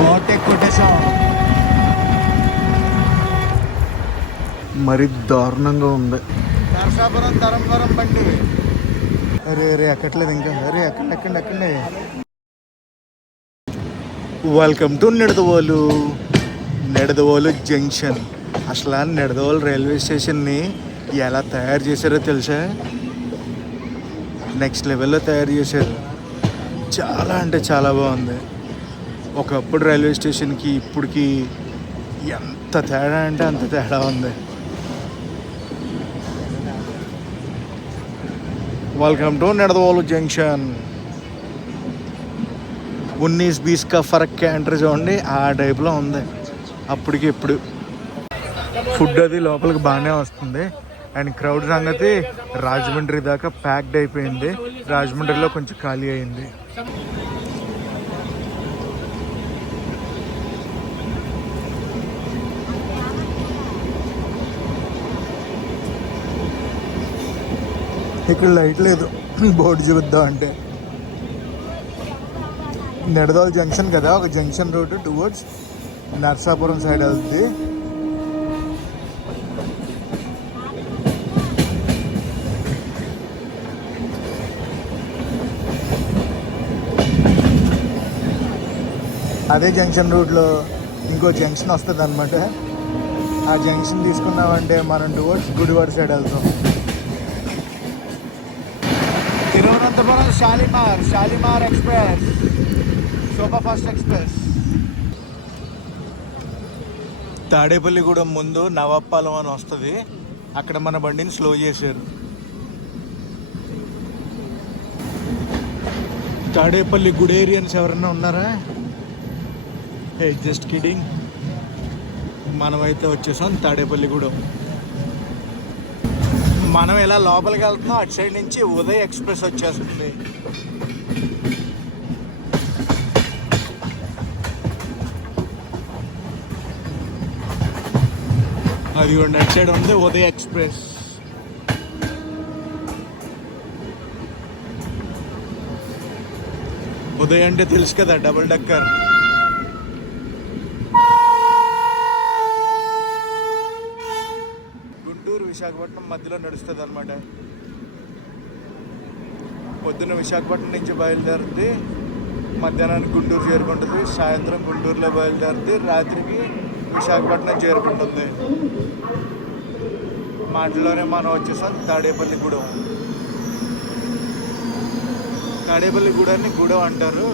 Overtake కొట్టేసాం. మరి దారుణంగా ఉంది. నరసాపురం ధర్మవరం బండి. అరే అరే ఎక్కట్లేదు ఇంకా. అరే ఎక్కండి ఎక్కండి ఎక్కండి. Welcome to Nidadavolu junction. అసలు నిడదవోలు రైల్వే స్టేషన్ని ఎలా తయారు చేశారో తెలుసా? నెక్స్ట్ లెవెల్లో తయారు చేశారు. చాలా అంటే చాలా బాగుంది. ఒకప్పుడు రైల్వే స్టేషన్కి ఇప్పటికి ఎంత తేడా అంటే అంత తేడా ఉంది. Welcome to Nidadavolu junction. 19-20 का ఫరక్ క్యాంటర్ చూడండి, ఆ టైప్లో ఉంది. అప్పటికి ఇప్పుడు ఫుడ్ అది లోపలికి బాగానే వస్తుంది. అండ్ క్రౌడ్ సంగతి రాజమండ్రి దాకా ప్యాక్డ్ అయిపోయింది. రాజమండ్రిలో కొంచెం ఖాళీ అయింది. ఇక్కడ లైట్ లేదు. బోర్డు చూద్దాం అంటే నిడదవోలు జంక్షన్ కదా, ఒక junction road towards Narsapuram side వెళ్తుంది. అదే జంక్షన్ రూట్లో ఇంకో జంక్షన్ వస్తుంది అనమాట. ఆ జంక్షన్ తీసుకున్నామంటే మనం టువర్డ్స్ గుడివాడ సైడ్ వెళ్తాం. Thiruvananthapuram Shalimar express, super fast express. Tadepalligudem ముందు నవాబ్పాలెం అని వస్తుంది. అక్కడ మన బండిని స్లో చేశారు. తాడేపల్లి గుడేరియన్స్ ఎవరన్నా ఉన్నారా? Just kidding. మనమైతే వచ్చేసాం తాడేపల్లిగూడెం. మనం ఎలా లోపలికి వెళ్తున్నాం, అటు సైడ్ నుంచి ఉదయ్ ఎక్స్ప్రెస్ వచ్చేస్తుంది. అది కూడా అటు సైడ్ ఉంది ఉదయ్ ఎక్స్ప్రెస్. ఉదయ్ అంటే తెలుసు కదా, డబుల్ డక్కర్. విశాఖపట్నం మధ్యలో నడుస్తుంది అనమాట. పొద్దున్న విశాఖపట్నం నుంచి బయలుదేరుతుంది, మధ్యాహ్నానికి గుంటూరు చేరుకుంటుంది, సాయంత్రం గుంటూరులో బయలుదేరుతుంది, రాత్రికి విశాఖపట్నం చేరుకుంటుంది. మాటల్లోనే మనం వచ్చేసాం తాడేపల్లిగూడెం. తాడేపల్లిగూడెన్ని గూడెం అంటారు,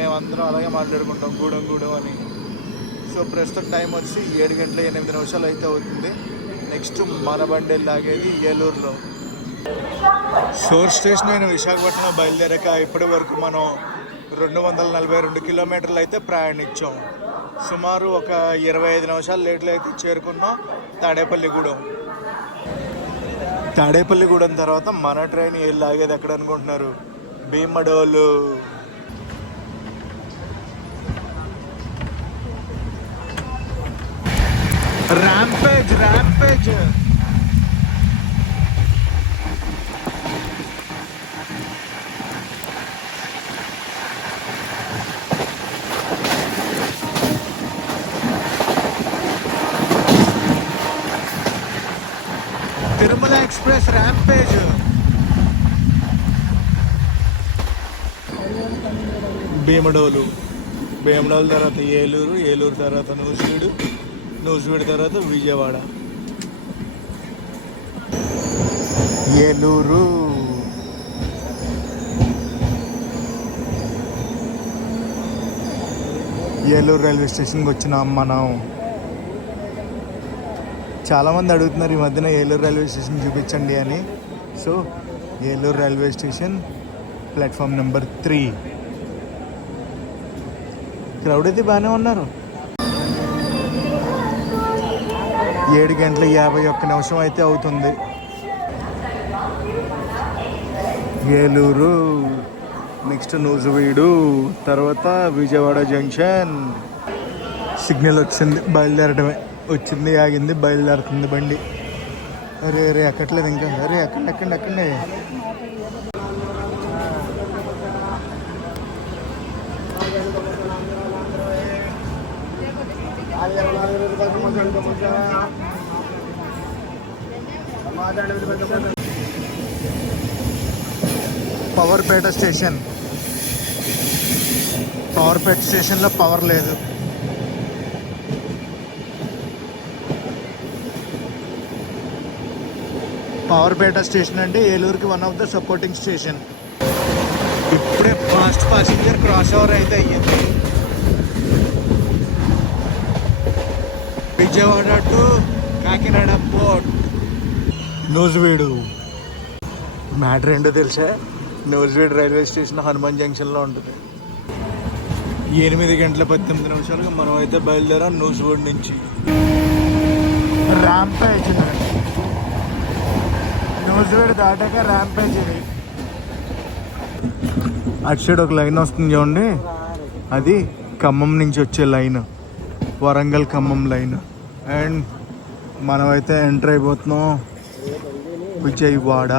మేమందరం అలాగే మాట్లాడుకుంటాం గూడెం అని. సో ప్రస్తుతం టైం వచ్చి 7:08 అయితే అవుతుంది. నెక్స్ట్ మన బండి లాగేది ఏలూరులో. సోర్స్ స్టేషన్ అయిన విశాఖపట్నం బయలుదేరాక ఇప్పటి వరకు మనం 242 కిలోమీటర్లు అయితే ప్రయాణించాం. సుమారు ఒక 25 నిమిషాలు లేట్లో అయితే చేరుకున్నాం తాడేపల్లిగూడెం. తాడేపల్లిగూడెం తర్వాత మన ట్రైన్ లాగేది ఎక్కడ అనుకుంటున్నారు? Bhimadolu. Rampage. Tirumala express rampage. Bhimadolu తర్వాత ఏలూరు తర్వాత నూజివీడు తర్వాత విజయవాడ. ఏలూరు రైల్వే స్టేషన్కి వచ్చినాం మనం. చాలామంది అడుగుతున్నారు ఈ మధ్యన ఏలూరు రైల్వే స్టేషన్ చూపించండి అని. So Eluru railway station platform number 3. Crowd అయితే బాగానే ఉన్నారు. 7:51 అయితే అవుతుంది. ఏలూరు, నెక్స్ట్ నూజివీడు, తర్వాత విజయవాడ జంక్షన్. సిగ్నల్ వచ్చింది, బయలుదేరడమే. వచ్చింది, ఆగింది, బయలుదేరుతుంది బండి. అరే అరే ఎక్కట్లేదు ఇంకా. అరే ఎక్కండి. పవర్పేట స్టేషన్. పవర్పేట స్టేషన్లో పవర్ లేదు. పవర్పేట స్టేషన్ అంటే ఏలూరుకి one of the supporting station. ఇప్పుడే ఫాస్ట్ ప్యాసింజర్ క్రాస్ ఓవర్ అయితే అయ్యింది. Vijayawada to Kakinada port. Nuzvid matter ఏంటో తెలుసా? నూజివీడు రైల్వే స్టేషన్ హనుమాన్ జంక్షన్లో ఉంటుంది. 8 గంటల 18 నిమిషాలుగా మనం అయితే బయలుదేరాం నూజివీడు నుంచి. ర్యాంపేజ్ నూజివీడు దాటాక ర్యాంపేజ్ ఇది. అటు సైడ్ ఒక లైన్ వస్తుంది చూడండి, అది ఖమ్మం నుంచి వచ్చే line, Warangal Khammam line. And మనమైతే ఎంటర్ అయిపోతున్నాం విజయవాడ.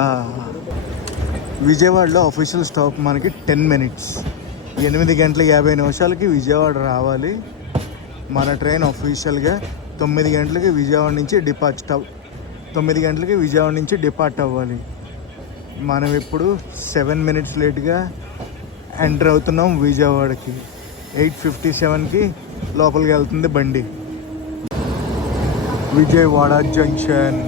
విజయవాడలో అఫీషియల్ స్టాప్ మనకి 10 minutes. 8 గంటల 50 నిమిషాలకి విజయవాడ రావాలి. మన ట్రైన్ అఫీషియల్గా 9 గంటలకి విజయవాడ నుంచి 9 గంటలకి విజయవాడ నుంచి డిపార్ట్ అవ్వాలి. మనం ఇప్పుడు 7 minutes లేట్గా ఎంటర్ అవుతున్నాం విజయవాడకి. 8:57కి లోపలికి వెళ్తుంది బండి. విజయవాడ జంక్షన్.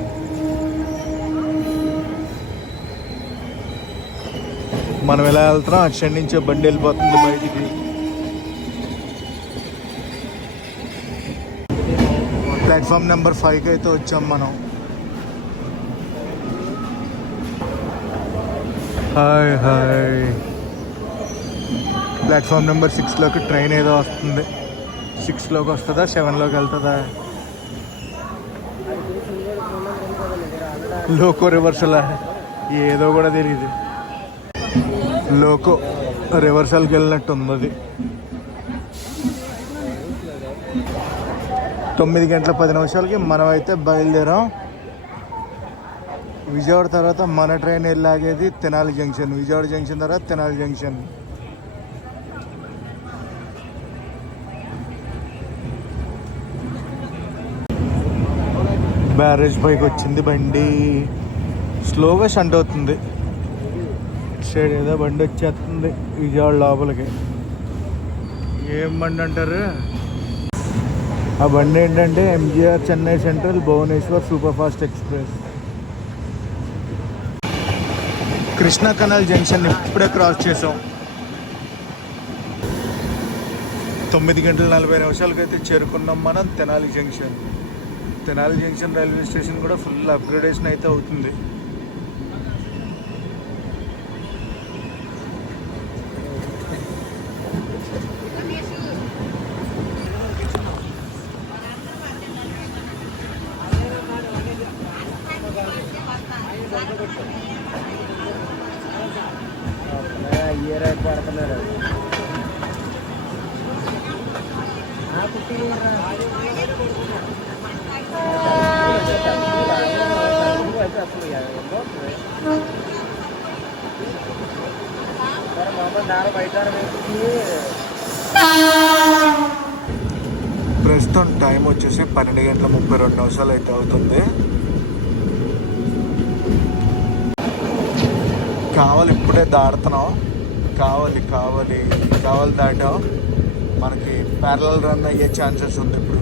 మనం ఎలా వెళ్తున్నాం అటు సైడ్ నుంచే బండి వెళ్ళిపోతుంది బయటికి. ప్లాట్ఫామ్ నెంబర్ 5కి అయితే వచ్చాం మనం. Hi hi. ప్లాట్ఫామ్ నెంబర్ 6లోకి ట్రైన్ ఏదో వస్తుంది. 6లోకి వస్తుందా 7లోకి వెళ్తుందా? లోకో రివర్సలా ఏదో కూడా తెలియదు. లోకో రివర్సల్కి వెళ్ళినట్టు ఉంది అది. 9 గంటల 10 నిమిషాలకి మనం అయితే బయలుదేరాం. విజయవాడ తర్వాత మన ట్రైన్ వెళ్ళాగేది తెనాలి జంక్షన్. విజయవాడ జంక్షన్ తర్వాత తెనాలి జంక్షన్. బ్యారేజ్ పైకి వచ్చింది బండి. స్లోగా షంట్ అవుతుంది. సైడ్ ఏదో బండి వచ్చేస్తుంది విజయవాడ లోపలికి. ఏం బండి అంటారు? ఆ బండి ఏంటంటే MGR Chennai central Bhubaneswar super fast express. Krishna canal junction ఇప్పుడే క్రాస్ చేసాం. 9 గంటల 40 నిమిషాలకి అయితే చేరుకున్నాం మనం Tenali junction. Tenali junction railway station కూడా ఫుల్ అప్గ్రేడేషన్ అయితే అవుతుంది. ప్రస్తుతం టైం వచ్చేసి 12 గంటల 32 నిమిషాలు అయితే అవుతుంది. కావాలి ఇప్పుడే దాడుతున్నాం. కావాలి దాటాం. మనకి ప్యారలల్ రన్ అయ్యే ఛాన్సెస్ ఉంది ఇప్పుడు.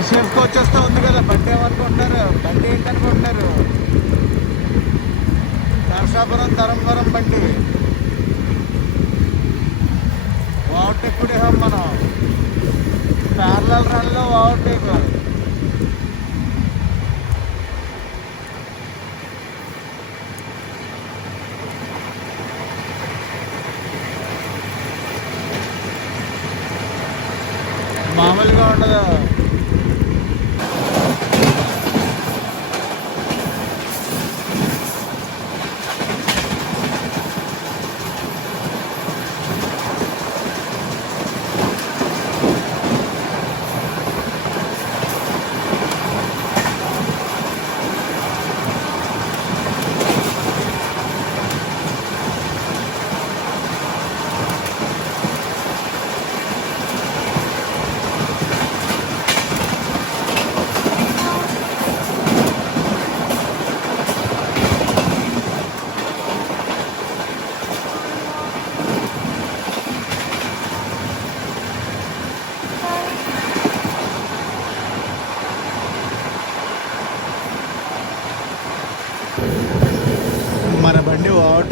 ఐసీఎఫ్కి వచ్చేస్తా ఉంది కదా బండి. ఏమనుకుంటున్నారు? బండి ఏంటనుకుంటున్నారు? నరసాపురం ధర్మవరం బండి. ఓవర్టేక్ కూడా మనం ప్యారలల్ రన్లో ఓవర్టేక్. మామూలుగా ఉండదు.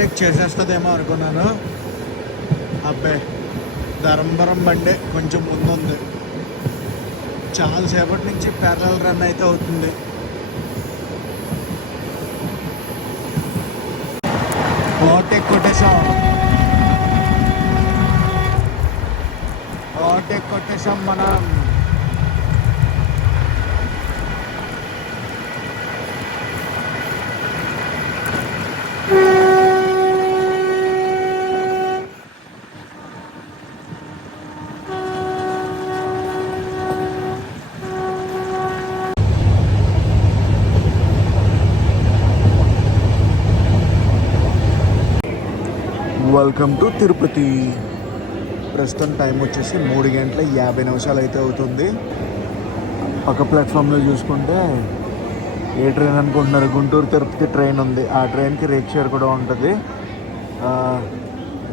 ఓవర్టేక్ చేసేస్తుందేమో అనుకున్నాను. అబ్బాయి ధర్మవరం బండి కొంచెం ముందుంది. చాలాసేపటి నుంచి ప్యారలల్ రన్ అయితే అవుతుంది. ఓవర్టేక్ కొట్టేసాం మనం. Welcome to Tirupati. ప్రస్తుతం టైం వచ్చేసి 3:50 అయితే అవుతుంది. పక్క ప్లాట్ఫామ్లో చూసుకుంటే ఏ ట్రైన్ అనుకుంటున్నారు, గుంటూరు తిరుపతి ట్రైన్ ఉంది. ఆ ట్రైన్కి రేక్ షేర్ కూడా ఉంటుంది.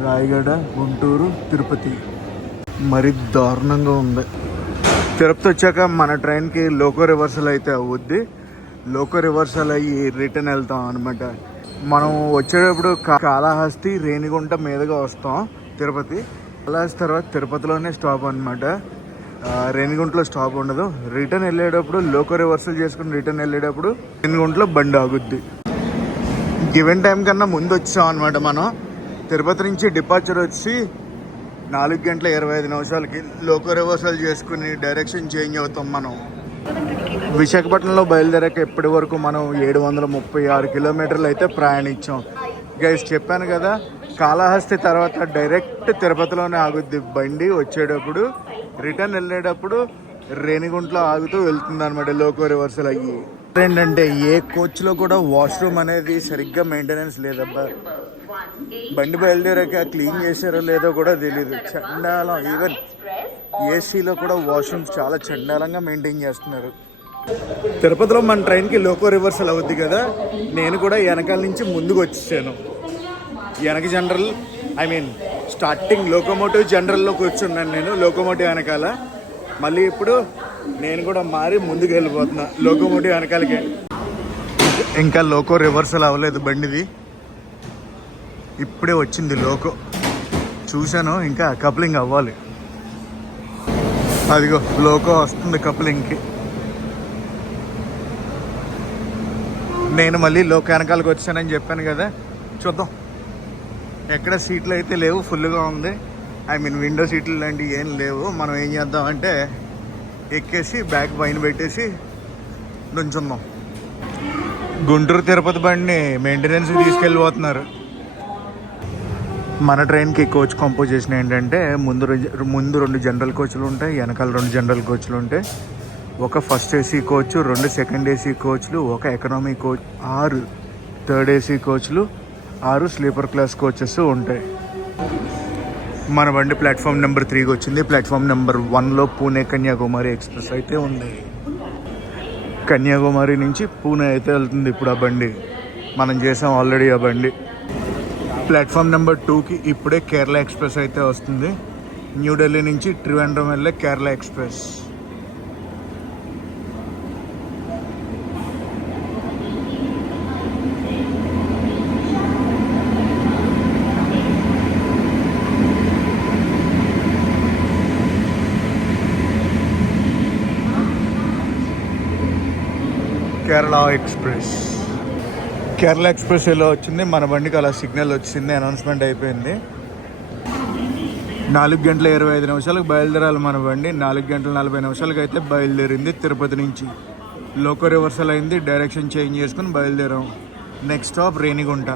రాయగడ గుంటూరు తిరుపతి మరి దారుణంగా ఉంది. తిరుపతి వచ్చాక మన ట్రైన్కి లోకో రివర్సల్ అయితే అవుద్ది. లోకో రివర్సల్ అయ్యి రిటర్న్ వెళ్తాం అనమాట. మనం వచ్చేటప్పుడు కాళహస్తి రేణిగుంట మీదుగా వస్తాం తిరుపతి. కాళహస్తి తర్వాత తిరుపతిలోనే స్టాప్ అనమాట. రేణిగుంటలో స్టాప్ ఉండదు. రిటర్న్ వెళ్ళేటప్పుడు లోకో రివర్సల్ చేసుకుని రిటర్న్ వెళ్ళేటప్పుడు రేణిగుంటలో బండి ఆగుద్ది. గివెన్ టైం కన్నా ముందు వచ్చాం అనమాట. మనం తిరుపతి నుంచి డిపార్చర్ వచ్చి 4:25 లోకో రివర్సల్ చేసుకుని డైరెక్షన్ చేంజ్ అవుతాం. మనం విశాఖపట్నంలో బయలుదేరాక ఇప్పటి వరకు మనం 736 కిలోమీటర్లు అయితే ప్రయాణించాం. గైస్ చెప్పాను కదా, కాళహస్తి తర్వాత డైరెక్ట్ తిరుపతిలోనే ఆగుద్ది బండి. వచ్చేటప్పుడు రిటర్న్ వెళ్ళేటప్పుడు రేణిగుంటలో ఆగుతూ వెళ్తుంది అనమాట లోకో రివర్సల్ అయ్యి. ఏంటంటే ఏ కోచ్లో కూడా వాష్రూమ్ అనేది సరిగ్గా మెయింటెనెన్స్ లేదబ్బా. బండి బయలుదేరాక క్లీన్ చేశారో లేదో కూడా తెలియదు. చండాలం. ఈవెన్ ఏసీలో కూడా వాష్రూమ్స్ చాలా చండాలంగా మెయింటైన్ చేస్తున్నారు. తిరుపతిలో మన ట్రైన్కి లోకో రివర్సల్ అవుద్ది కదా, నేను కూడా వెనకాల నుంచి ముందుకు వచ్చేసాను. వెనక జనరల్ స్టార్టింగ్ లోకోమోటివ్ జనరల్లో కూర్చున్నాను నేను, లోకోమోటివ్ వెనకాల. మళ్ళీ ఇప్పుడు నేను కూడా మారి ముందుకు వెళ్ళిపోతున్నా లోకోమోటివ్ వెనకాలకి. ఇంకా లోకో రివర్సల్ అవ్వలేదు బండిది, ఇప్పుడే వచ్చింది లోకో. చూశాను, ఇంకా కప్లింగ్ అవ్వాలి. అదిగో లోకో వస్తుంది కప్లింగ్కి. నేను మళ్ళీ లోకో వెనకాలకి వచ్చానని చెప్పాను కదా, చూద్దాం. ఎక్కడ సీట్లు అయితే లేవు, ఫుల్గా ఉంది. విండో సీట్లు లాంటివి ఏం లేవు. మనం ఏం చేద్దామంటే ఎక్కేసి బ్యాగ్ పైన పెట్టేసి నుంచుందాం. గుంటూరు తిరుపతి బండిని మెయింటెనెన్స్కి తీసుకెళ్ళిపోతున్నారు. మన ట్రైన్కి కోచ్ కంపోజిషన్ ఏంటంటే ముందు 2 జనరల్ కోచ్లు ఉంటాయి, వెనకాల 2 జనరల్ కోచ్లు ఉంటాయి. ఒక first AC coach, 2 second AC కోచ్లు, ఒక ఎకనామీ కోచ్, 6 థర్డ్ ఏసీ కోచ్లు, 6 స్లీపర్ క్లాస్ కోచెస్ ఉంటాయి. మన బండి ప్లాట్ఫామ్ నెంబర్ 3కి వచ్చింది. ప్లాట్ఫామ్ నెంబర్ 1లో పూణే కన్యాకుమారి ఎక్స్ప్రెస్ అయితే ఉంది. కన్యాకుమారి నుంచి పూణే అయితే వెళ్తుంది ఇప్పుడు ఆ బండి. మనం చేసాం ఆల్రెడీ ఆ బండి. ప్లాట్ఫామ్ నెంబర్ 2కి ఇప్పుడే కేరళ ఎక్స్ప్రెస్ అయితే వస్తుంది. న్యూఢిల్లీ నుంచి త్రివేంద్రం వెళ్ళే కేరళ ఎక్స్ప్రెస్. కేరళ ఎక్స్ప్రెస్ ఎలా వచ్చింది, మన బండికి అలా సిగ్నల్ వచ్చింది, అనౌన్స్మెంట్ అయిపోయింది. 4:25 బయలుదేరాలి మన బండి. 4:40 అయితే బయలుదేరింది తిరుపతి నుంచి. లోకో రివర్సల్ అయింది, డైరెక్షన్ చేంజ్ చేసుకుని బయలుదేరాం. Next stop Renigunta.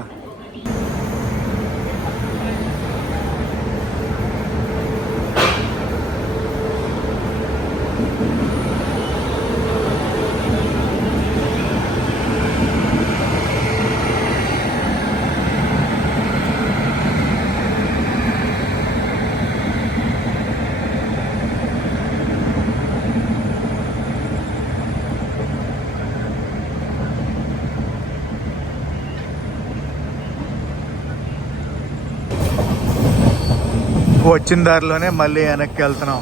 వచ్చిన దారిలోనే మళ్ళీ వెనక్కి వెళ్తున్నాం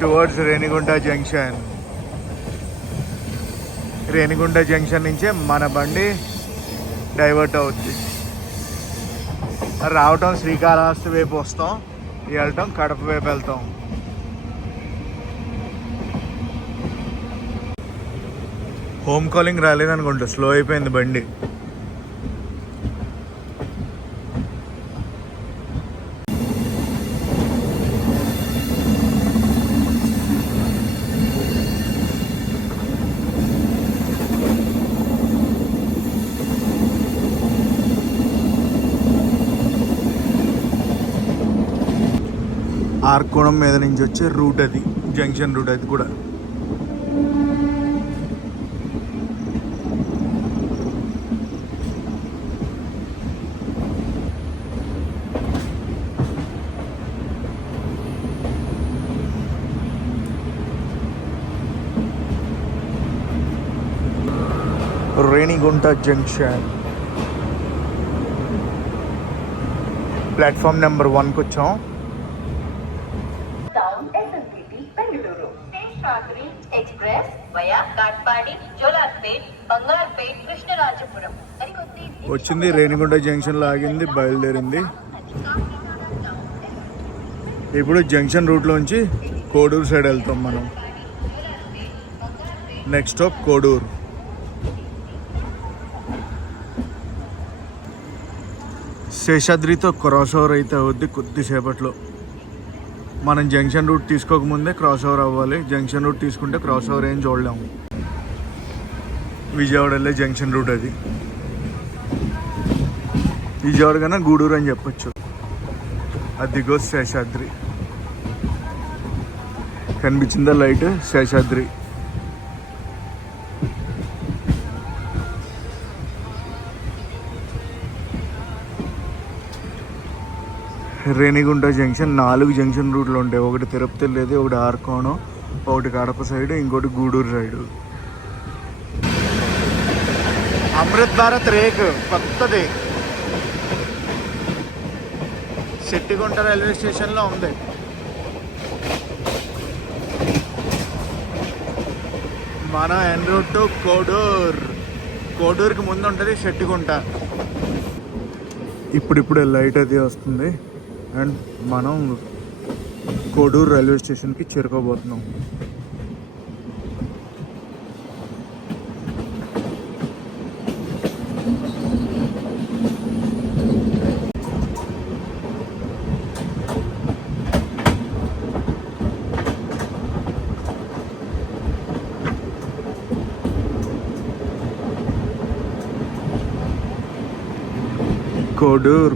towards Renigunta junction. Renigunta junction నుంచే మన బండి డైవర్ట్ అవుద్ది. రావటం శ్రీకాళహస్తి వైపు వస్తాం, వెళ్ళటం కడప వైపు వెళ్తాం. హోమ్ కాలింగ్ రాలేదనుకుంటా, స్లో అయిపోయింది బండి. ఆర్కోణం మీద నుంచి వచ్చే రూట్ అది, జంక్షన్ రూట్ అది కూడా. రేణిగుంట జంక్షన్ ప్లాట్ఫామ్ నెంబర్ 1కి వచ్చాం. వచ్చింది రేణిగుంట జంక్షన్లో ఆగింది, బయలుదేరింది. ఇప్పుడు జంక్షన్ రూట్లోంచి కోడూరు సైడ్ వెళ్తాం మనం. Next stop Koduru. శేషాద్రితో క్రాస్ ఓవర్ అయితే అవుద్ది కొద్దిసేపట్లో. మనం జంక్షన్ రూట్ తీసుకోకముందే క్రాస్ ఓవర్ అవ్వాలి. జంక్షన్ రూట్ తీసుకుంటే క్రాస్ ఓవర్ ఏం చూడలేము. విజయవాడ వెళ్ళే జంక్షన్ రూట్ అది. విజయవాడ కన్నా గూడూరు అని చెప్పొచ్చు. అదిగో శేషాద్రి కనిపించిందా light, Seshadri. Renigunta junction 4 junction రూట్లు ఉంటాయి. ఒకటి తిరుపతి వెళ్ళేది, ఒకటి ఆర్కోణం, ఒకటి కడప సైడ్, ఇంకోటి గూడూరు సైడు. అమృత్ భారత్ రేక్ కొత్తది శెట్టిగుంట రైల్వే స్టేషన్లో ఉంది. మన ఎన్ రూట్ టు కోడూరు. కోడూరుకి ముందు ఉంటుంది శెట్టిగుంట. ఇప్పుడిప్పుడే లైట్ అది వస్తుంది అండ్ మనం కోడూరు రైల్వే స్టేషన్కి చేరుకోబోతున్నాం.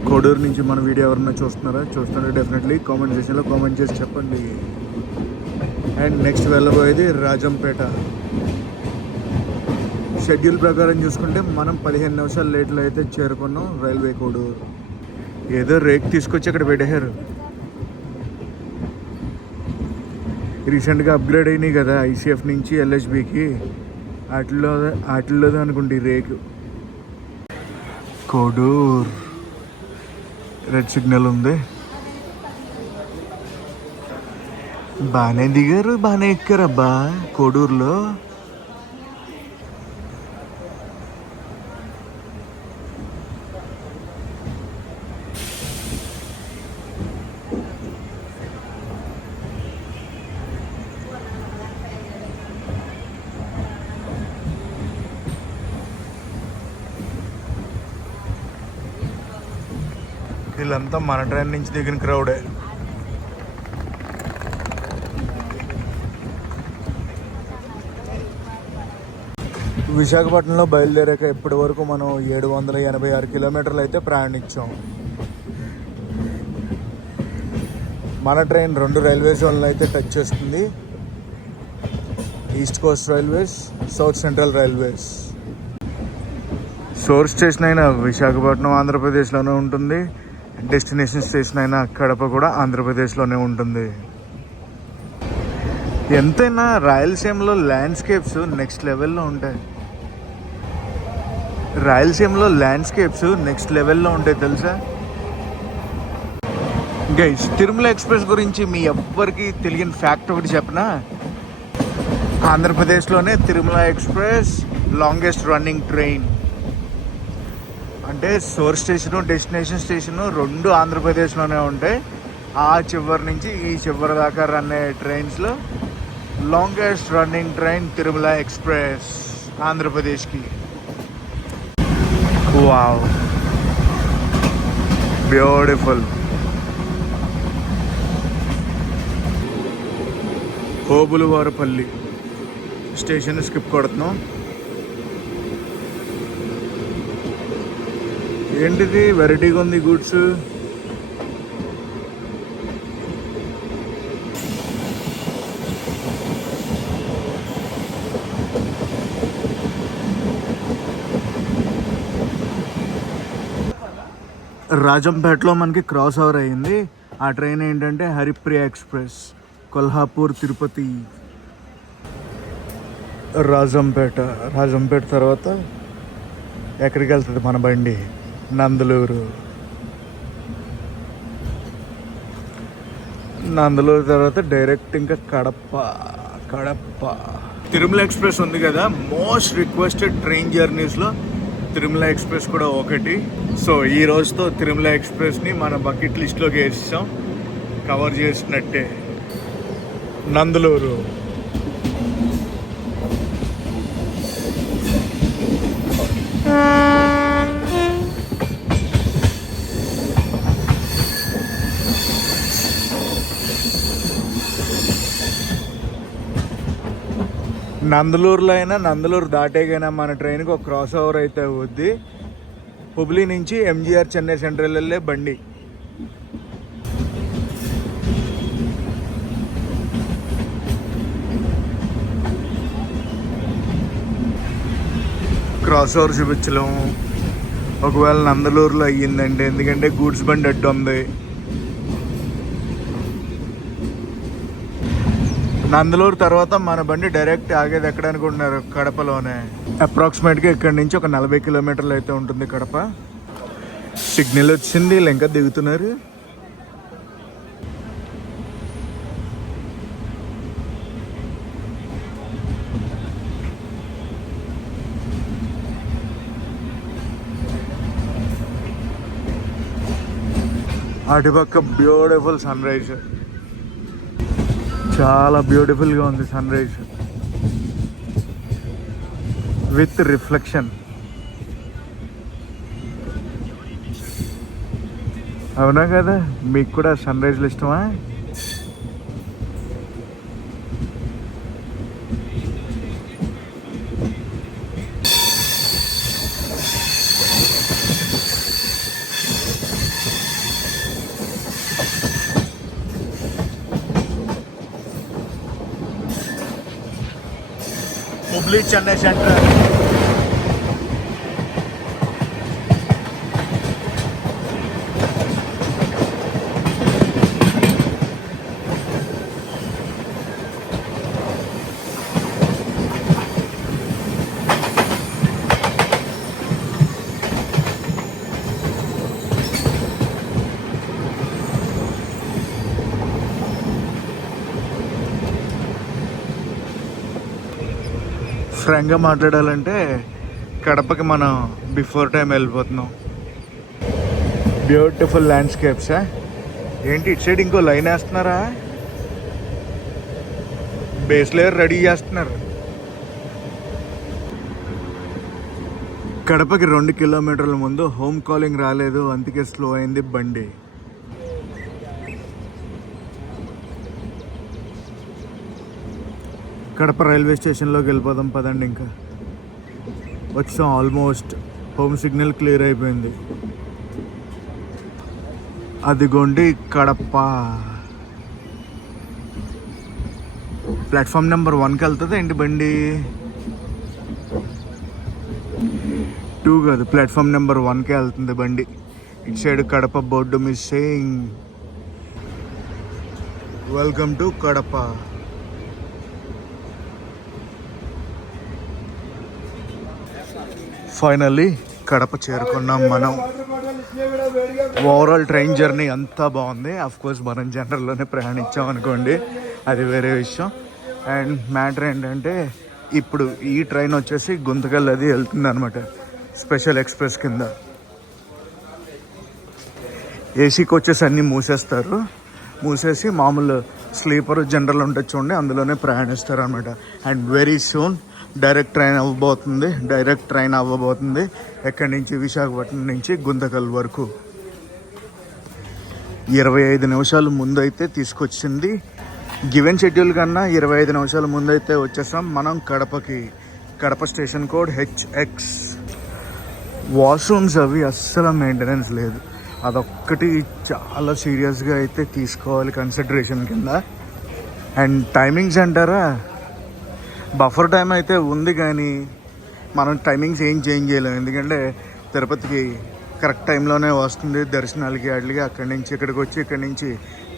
కోడూరు నుంచి మన వీడియో ఎవరన్నా చూస్తున్నారా డెఫినెట్లీ కామెంట్ సెక్షన్లో కామెంట్ చేసి చెప్పండి. అండ్ నెక్స్ట్ వెళ్ళబోయేది రాజంపేట. షెడ్యూల్ ప్రకారం చూసుకుంటే మనం 15 నిమిషాలు లేట్లో అయితే చేరుకున్నాం రైల్వే కోడూరు. ఏదో రేక్ తీసుకొచ్చి అక్కడ పెట్టారు. రీసెంట్గా అప్గ్రేడ్ అయినాయి కదా ఐసీఎఫ్ నుంచి ఎల్హెచ్బికి, వాటిల్లో అనుకుంటే ఈ రేకు. కోడూరు రెడ్ సిగ్నల్ ఉంది. బాగానే దిగారు, బాగానే ఎక్కారబ్బా కోడూరులో. వీళ్ళంతా మన ట్రైన్ నుంచి దిగిన క్రౌడే. విశాఖపట్నంలో బయలుదేరాక ఇప్పటి వరకు మనం 786 కిలోమీటర్లు అయితే ప్రయాణించాం. మన ట్రైన్ 2 రైల్వే జోన్లు అయితే టచ్ చేస్తుంది. East Coast railways, south central railways. Source station అయినా విశాఖపట్నం ఆంధ్రప్రదేశ్లోనే ఉంటుంది. డెస్టినేషన్ స్టేషన్ అయినా కడప కూడా ఆంధ్రప్రదేశ్లోనే ఉంటుంది. ఎంతైనా రాయలసీమలో ల్యాండ్స్కేప్స్ నెక్స్ట్ లెవెల్లో ఉంటాయి. నెక్స్ట్ లెవెల్లో ఉంటాయి తెలుసా గైస్. తిరుమల ఎక్స్ప్రెస్ గురించి మీ ఎవ్వరికి తెలియని ఫ్యాక్ట్ ఒకటి చెప్పనా. ఆంధ్రప్రదేశ్లోనే Tirumala express longest running train. ఏంటంటే సోర్స్ స్టేషను డెస్టినేషన్ స్టేషను రెండు ఆంధ్రప్రదేశ్లోనే ఉంటాయి. ఆ చివరి నుంచి ఈ చివరి దాకా రన్ అయ్యే ట్రైన్స్లో longest running train Tirumala express ఆంధ్రప్రదేశ్కి. Wow, beautiful. Hobulavarapalli station skip కొడుతున్నాం. ఏంటిది వెరైటీగా ఉంది గూడ్స్. రాజంపేటలో మనకి క్రాస్ ఓవర్ అయ్యింది. ఆ ట్రైన్ ఏంటంటే హరిప్రియ ఎక్స్ప్రెస్, కొల్హాపూర్ తిరుపతి. రాజంపేట తర్వాత ఎక్కడికి వెళ్తుంది మన బండి? నందలూరు తర్వాత డైరెక్ట్ ఇంకా కడప. తిరుమల ఎక్స్ప్రెస్ ఉంది కదా, మోస్ట్ రిక్వెస్టెడ్ ట్రైన్ జర్నీస్లో తిరుమల ఎక్స్ప్రెస్ కూడా ఒకటి. సో ఈ రోజుతో తిరుమల ఎక్స్ప్రెస్ని మన బకెట్ లిస్ట్లోకి వేసాం, కవర్ చేసినట్టే. నందలూరు నందలూరులో అయినా నందలూరు దాటేగైనా మన ట్రైన్కి ఒక క్రాస్ ఓవర్ అయితే అవుద్ది. హుబ్లీ నుంచి ఎంజీఆర్ చెన్నై సెంట్రల్ వెళ్ళే బండి. క్రాస్ ఓవర్ చూపించలేము ఒకవేళ నందలూరులో అయ్యిందంటే, ఎందుకంటే గూడ్స్ బండి అడ్డు ఉంది. నందలూరు తర్వాత మన బండి డైరెక్ట్ ఆగేది ఎక్కడ అనుకుంటున్నారు? కడపలోనే. అప్రాక్సిమేట్గా ఇక్కడ నుంచి ఒక 40 కిలోమీటర్లు అయితే ఉంటుంది కడప. సిగ్నల్ వచ్చింది, ఇంకా దిగుతున్నారు. అటుపక్క బ్యూటిఫుల్ సన్ రైజ్, చాలా బ్యూటిఫుల్గా ఉంది సన్ రైజ్ విత్ రిఫ్లెక్షన్. అవునా కదా? మీకు కూడా సన్ రైజ్లు ఇష్టమా? హుబ్లీ చెన్నై సెంట్రల్. ఫ్రాంక్గా మాట్లాడాలంటే కడపకి మనం బిఫోర్ టైం వెళ్ళిపోతున్నాం. Beautiful landscapes. ఏంటి ఇటు సైడ్ ఇంకో లైన్ వేస్తున్నారా? బేస్ లేయర్ రెడీ చేస్తున్నారు. కడపకి 2 కిలోమీటర్ల ముందు హోమ్ కాలింగ్ రాలేదు, అందుకే స్లో అయింది బండి. కడప రైల్వే స్టేషన్లోకి వెళ్ళిపోదాం పదండి. ఇంకా వచ్చాం ఆల్మోస్ట్. హోమ్ సిగ్నల్ క్లియర్ అయిపోయింది. అదిగోండి కడప. ప్లాట్ఫామ్ నెంబర్ 1కి వెళ్తుంది ఏంటి బండి? 2 కాదు, ప్లాట్ఫామ్ నెంబర్ 1కే వెళ్తుంది బండి. ఇటు side Kadapa board missing. Welcome to Kadapa. Finally Kadapa చేరుకున్నాం మనం. ఓవరాల్ ట్రైన్ జర్నీ అంతా బాగుంది. కోర్స్ మనం జనరల్లోనే ప్రయాణించాం అనుకోండి, అది వేరే విషయం. అండ్ మ్యాటర్ ఏంటంటే ఇప్పుడు ఈ ట్రైన్ వచ్చేసి గుంతకల్ అది వెళ్తుంది అనమాట, స్పెషల్ ఎక్స్ప్రెస్ కింద. ఏసీ కోచెస్ అన్నీ మూసేస్తారు, మూసేసి మామూలు స్లీపర్ జనరల్ ఉంటుంది చూడండి, అందులోనే ప్రయాణిస్తారు అనమాట. And very soon direct train అవ్వబోతుంది ఎక్కడి నుంచి, విశాఖపట్నం నుంచి గుంతకల్ వరకు. 25 నిమిషాల ముందు అయితే తీసుకొచ్చింది. గివెన్ షెడ్యూల్ కన్నా 25 నిమిషాల ముందు అయితే వచ్చేసాం మనం కడపకి. Kadapa station code HX. Washrooms అవి అస్సలు మెయింటెనెన్స్ లేదు, అదొక్కటి చాలా సీరియస్గా అయితే తీసుకోవాలి కన్సిడరేషన్ కింద. అండ్ టైమింగ్స్ అంటారా, బఫర్ టైం అయితే ఉంది కానీ మనం టైమింగ్స్ ఏం చేంజ్ చేయలేము, ఎందుకంటే తిరుపతికి కరెక్ట్ టైంలోనే వస్తుంది దర్శనాలకి వాటికి. అక్కడి నుంచి ఇక్కడికి వచ్చి ఇక్కడి నుంచి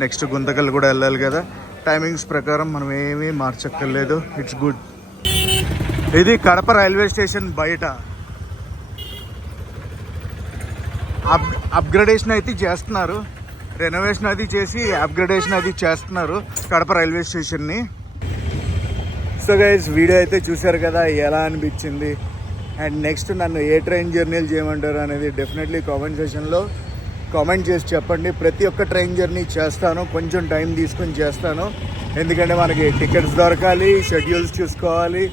నెక్స్ట్ గుంతకల్ కూడా వెళ్ళాలి కదా. టైమింగ్స్ ప్రకారం మనం ఏమీ మార్చక్కర్లేదు, ఇట్స్ గుడ్. ఇది కడప రైల్వే స్టేషన్ బయట. అప్గ్రేడేషన్ అయితే చేస్తున్నారు, రెనోవేషన్ అది చేసి అప్గ్రేడేషన్ అది చేస్తున్నారు కడప రైల్వే స్టేషన్ని. సో గైస్, వీడియో అయితే చూశారు కదా, ఎలా అనిపించింది అండ్ నెక్స్ట్ నన్ను ఏ ట్రైన్ జర్నీలు చేయమంటారు అనేది డెఫినెట్లీ కామెంట్ సెషన్లో కామెంట్ చేసి చెప్పండి. ప్రతి ఒక్క ట్రైన్ జర్నీ చేస్తాను, కొంచెం టైం తీసుకొని చేస్తాను, ఎందుకంటే మనకి టికెట్స్ దొరకాలి, షెడ్యూల్స్ చూసుకోవాలి,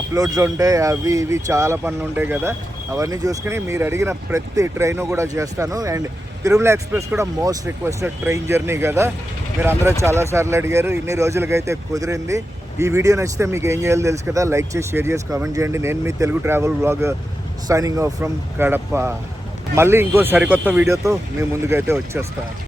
అప్లోడ్స్ ఉంటాయి, అవి ఇవి చాలా పనులు ఉంటాయి కదా. అవన్నీ చూసుకుని మీరు అడిగిన ప్రతి ట్రైన్ కూడా చేస్తాను. అండ్ తిరుమల ఎక్స్ప్రెస్ కూడా మోస్ట్ రిక్వెస్టెడ్ ట్రైన్ జర్నీ కదా, మీరు అందరూ చాలాసార్లు అడిగారు, ఇన్ని రోజులకైతే కుదిరింది. ఈ వీడియో నచ్చితే మీకు ఏం చేయాలో తెలుసు కదా, లైక్ చేసి షేర్ చేసి కామెంట్ చేయండి. నేను మీ Telugu travel vlog signing off from Kadapa. మళ్ళీ ఇంకో సరికొత్త వీడియోతో మీ ముందుకైతే వచ్చేస్తాను.